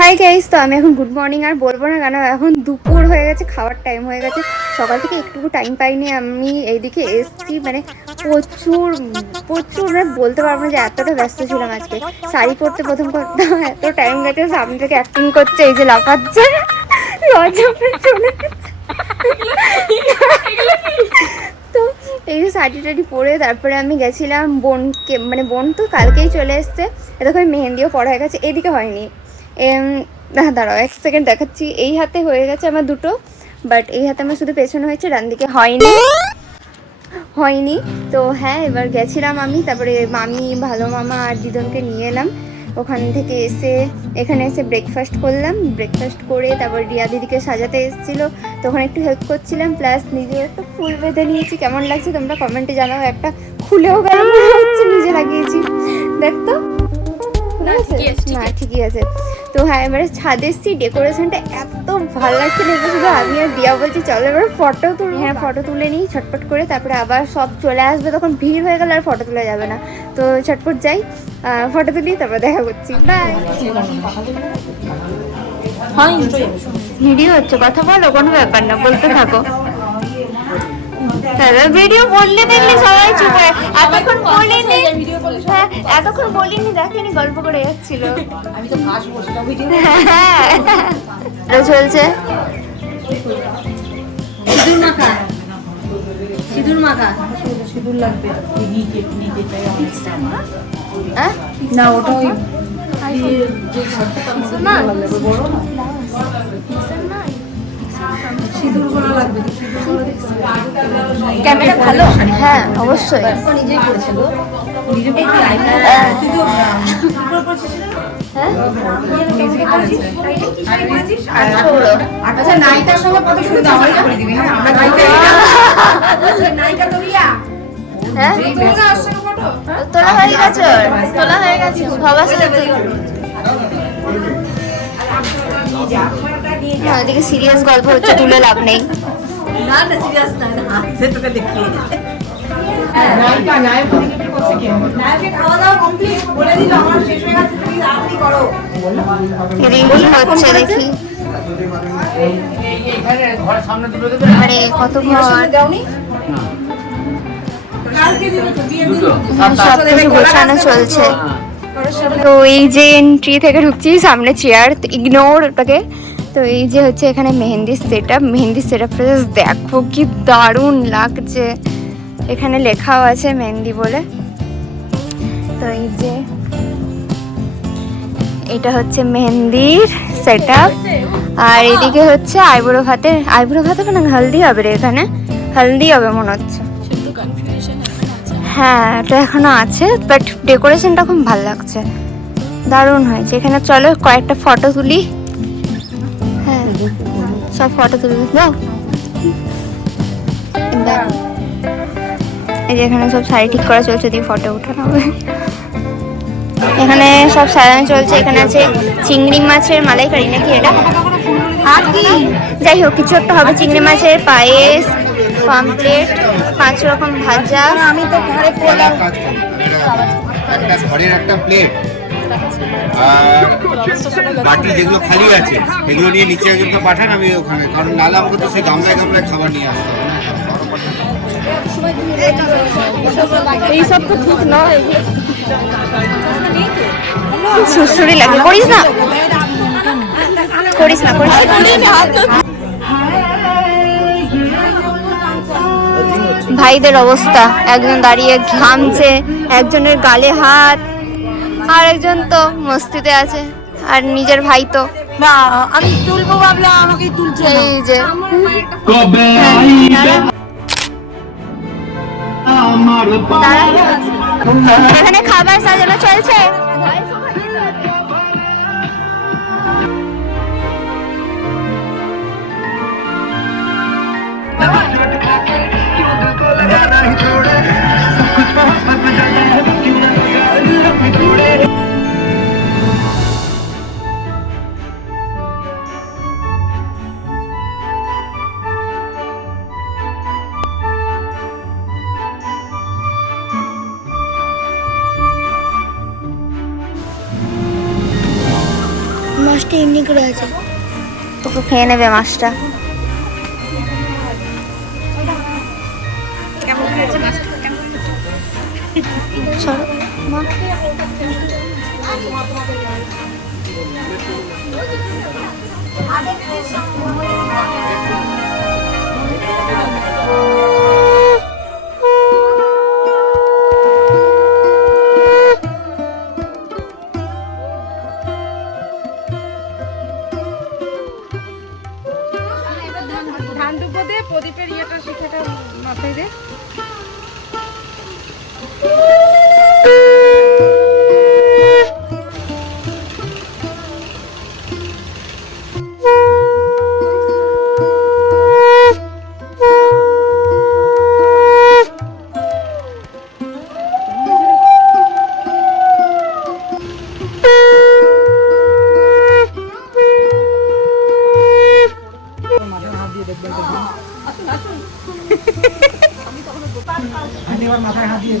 Hi guys, তো আমি এখন গুড মর্নিং আর বলবো না কেন, এখন দুপুর হয়ে গেছে, খাওয়ার টাইম হয়ে গেছে। সকাল থেকে একটুকু টাইম পাইনি। আমি এইদিকে এসছি, মানে প্রচুর প্রচুর বলতে পারবো না যে এতটা ব্যস্ত ছিলাম আজকে। শাড়ি পরতে প্রথম করতে এত টাইম গেছে, সামনে থেকে অ্যাক্টিং করছে, এই যে লাফাচ্ছে লজ্জা পেয়েছে। তো এই যে শাড়ি টাড়ি পরে তারপরে আমি গেছিলাম বোনকে, মানে বোন তো কালকেই চলে এসছে। এরকম মেহেন্দিও পড়া হয়ে গেছে, এদিকে হয়নি। দাঁড়াও এক সেকেন্ড দেখাচ্ছি। এই হাতে হয়ে গেছে আমার দুটো, বাট এই হাতে আমার শুধু পেছনে হয়েছে, ডান দিকে হয়নি। তো হ্যাঁ, এবার গেছিলাম আমি, তারপরে মামি, ভালো মামা আর দিদনকে নিয়ে এলাম। ওখান থেকে এখানে এসে ব্রেকফাস্ট করলাম। ব্রেকফাস্ট করে তারপর রিয়া দিদিকে সাজাতে এসেছিলো, তখন একটু হেল্প করছিলাম, প্লাস নিজেও একটা ফুল বেঁধে নিয়েছি। কেমন লাগছে তোমরা কমেন্টে জানাও। একটা খুলেও গেল, মনে হচ্ছে নিজে লাগিয়েছি। দেখতো না, ঠিকই আছে। তো হ্যাঁ, এবারে ছাদে এসেছি, ডেকোরেশনটা এত ভালো লাগছে। এবার শুধু আমি আর দিয়া বলছি চলো এবার ফটো তুলি। হ্যাঁ, ফটো তুলে নিই ছটপট করে, তারপরে আবার সব চলে আসবে, তখন ভিড় হয়ে গেলে আর ফটো তোলা যাবে না। তো ছটপট যাই, ফটো তুলি, তারপর দেখা করছি। বাই। ভিডিও হচ্ছে, কথা বলো, কোনো ব্যাপার না, বলতে থাকো। ভিডিও বললে দেখলে সবাই চুপ হয়। এতক্ষণ বলিনি, হ্যাঁ এতক্ষণ বলিনি, দেখেনি, গল্প করে যাচ্ছিল। আমি তো চলছে সিঁদুর মাখা সিঁদুর লাগবে না, ওটা ওই সিঁদুরগুলো লাগবে। ক্যামেরা ভালো, হ্যাঁ অবশ্যই। নিজেই করেছিল, আচ্ছা নায়িকার সঙ্গে কত শুরু করে দিবি। হ্যাঁ, আমরা নায়িকা তো রিয়া। হ্যাঁ, তোলা হয়ে গেছে, তোলা হয়ে গেছে, সবার সাথে ওদিকে সিরিয়াস গল্প হচ্ছে, তুলে লাভ নেই। না না, সিরিয়াস না, হাসে তোকে দেখিয়ে খাওয়া দাওয়া কমপ্লিট বলে দিল, আমার শেষ হয়ে গেছে, তুমি তাড়াতাড়ি করো। হচ্ছে দেখি, আরে কত ঘর, সব কিছু গোছানো চলছে। তো এই যে এন্ট্রি থেকে ঢুকছি, সামনে চেয়ার, ইগনোর ওটাকে। তো এই যে হচ্ছে এখানে মেহেন্দির সেটআপটা দেখো কি দারুণ লাগছে। এখানে লেখাও আছে মেহেন্দি বলে। তো এই যে এটা হচ্ছে মেহেন্দির সেটআপ, আর এদিকে হচ্ছে আইবুড়ো ভাতে না, হলদি হবে রে, এখানে হলদি হবে মনে হচ্ছে। হ্যাঁ, এটা এখনো আছে, বাট ডেকোরেশনটা খুব ভালো লাগছে, দারুণ হয়েছে। এখানে চলো কয়েকটা ফটো তুলি। হ্যাঁ, সব ফটো তুলি দাও। এই যে এখানে সব শাড়ি ঠিক করা চলছে, দিয়ে ফটো উঠানো হবে। এখানে সব সাজানো চলছে। এখানে আছে চিংড়ি মাছের মালাইকারি নাকি এটা, আর কি যাই হোক কিছু একটা হবে। চিংড়ি মাছের পায়েস, পামপ্লেট, 5 রকম ভাজা। আমি তো ঘরে পোলাও, ঘরের একটা প্লেট আর বাটি যেগুলো খালি আছে এগুলো নিয়ে নিচে একজনকে পাঠান, আমি ওখানে, কারণ নাহলে আমাকে তো সেই গামলায় খাবার নিয়ে আসতে হবে। এইসব তো ঠিক নয়, সুরসুরি লাগে, করিস না। ভাইদের অবস্থা, একজন দাঁড়িয়ে ঘামছে, একজনের গালে হাত, আর একজন তো মস্তিতে আছে, আর নিজের ভাই তো না, আমি তুলবো ভাবলাম আমাকে তুলছে। এই যে এখানে খাবার সাজানো চলছে। মাছটা এমনি করে আছে, তোকে খেয়ে নেবে মাছটা। চলো মা। ধান ডুবো দে, প্রদীপের ইয়েটা শিখেটা মাথায় দে। মাথায় হাত দিয়ে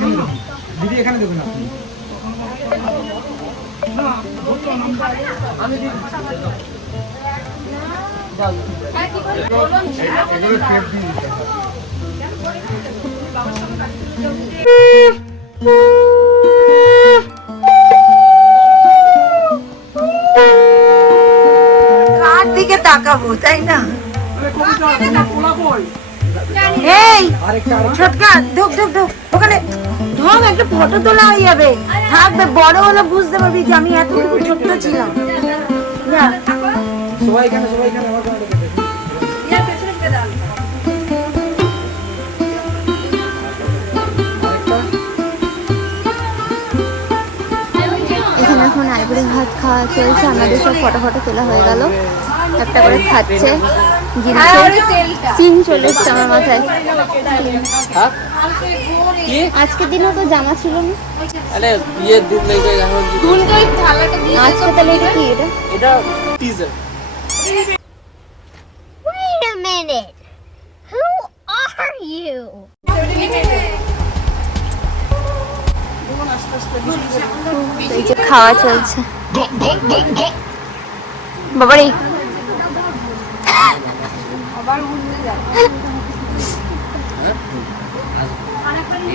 দিদি এখানে দেবেন আপনি। কার দিকে তাকাবো, তাই না? এই ছোটকা ঢুক ঢুক ঢুক, ওখানে ঢোক, একটা ফটো তোলা হয়ে যাবে। থাকবে, বড় হলে বুঝতে পারবি যে আমি এতটুকু ছোট্ট ছিলাম। না সবাই এখানে, সবাই এখানে আমার ক্যামেরা দেখে। এখানে এখন আইবুড়ি ভাত খাওয়া চলছে, আমাদের সব ফটো ফটো তোলা হয়ে গেল, একটা করে খাচ্ছে, গিলছে। সিন চলে এসছে আমার মাথায়। আজকের দিনও তো জামা ছিল না। আরে বিয়ের দুধ লেগে গেছে এখন আজকে তাহলে এটা কি? এটা teaser. Wait a minute. Who are you? এই যে খাওয়া চলছে বাবারে।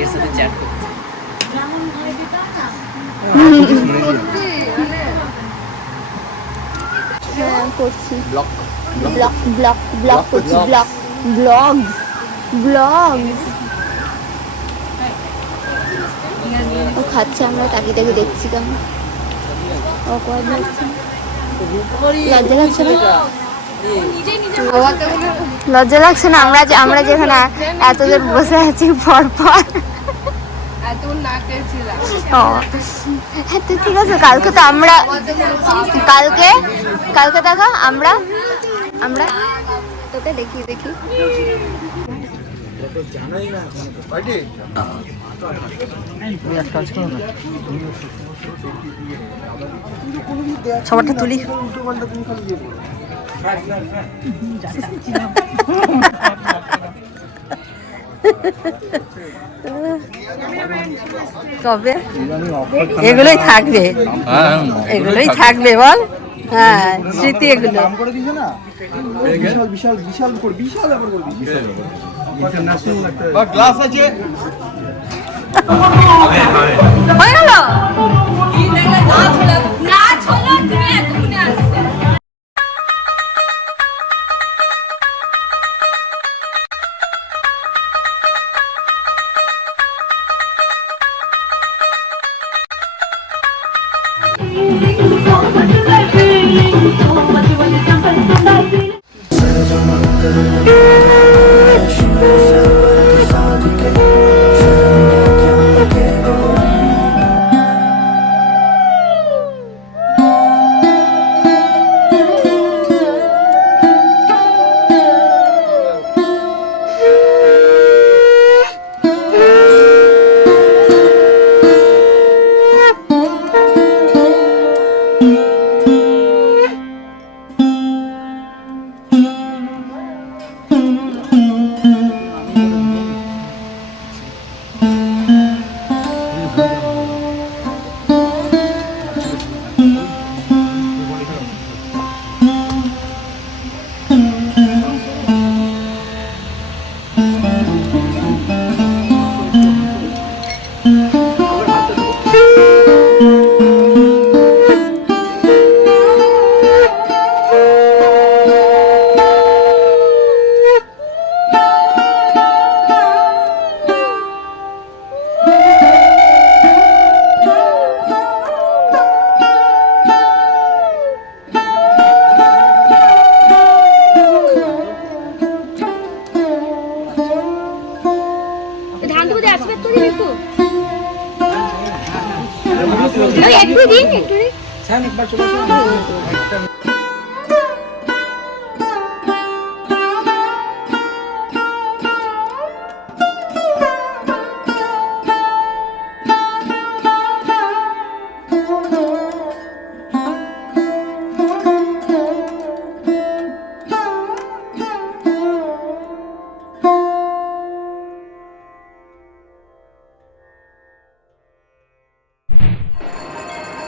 এর সাথে চ্যাট হ্যাঁ করছি, ব্লক ব্লগ ব্লগ ব্লগ করছি, ব্লগ ব্লগস ব্লগস। ও খাচ্ছে, আমরা তাকিয়ে তাকিয়ে দেখছি কেমন অকওয়ার্ড লাগছে। লজ্জা লাগছে না? লজ্জা লাগছে না? আমরা যেখানে এতজন বসে আছি পর পর। ও হ্যাঁ তো ঠিক আছে, কালকে তো আমরা কালকে দেখা আমরা তোকে দেখি সবারটা তুলি। তবে এগুলোই থাকবে, এগুলোই থাকবে বল। হ্যাঁ স্মৃতি এগুলো। নাম করে দিয়েছে না, বিশাল বিশাল বিশাল করে বিশাল ব্যাপার করে বিশাল ইন্টারন্যাশনাল গ্লাস আছে। হয়ে গেল। একবার চলে আসো একটা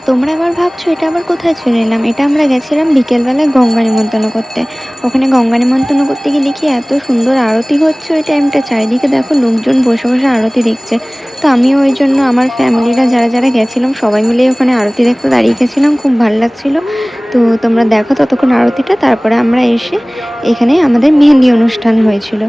তোমরা আবার ভাবছো এটা আবার কোথায় চলে এলাম, এটা আমরা গেছিলাম বিকেলবেলায় গঙ্গা নিমন্ত্রণ করতে। ওখানে গঙ্গা নিমন্ত্রণ করতে গিয়ে দেখি এত সুন্দর আরতি হচ্ছে ওই টাইমটা, চারিদিকে দেখো লোকজন বসে বসে আরতি দেখছে। তো আমিও ওই জন্য আমার ফ্যামিলিরা যারা যারা গেছিলাম সবাই মিলে ওখানে আরতি দেখতে দাঁড়িয়ে গেছিলাম, খুব ভালো লাগছিল। তো তোমরা দেখো ততক্ষণ আরতিটা, তারপরে আমরা এসে এখানে আমাদের মেহেন্দি অনুষ্ঠান হয়েছিল।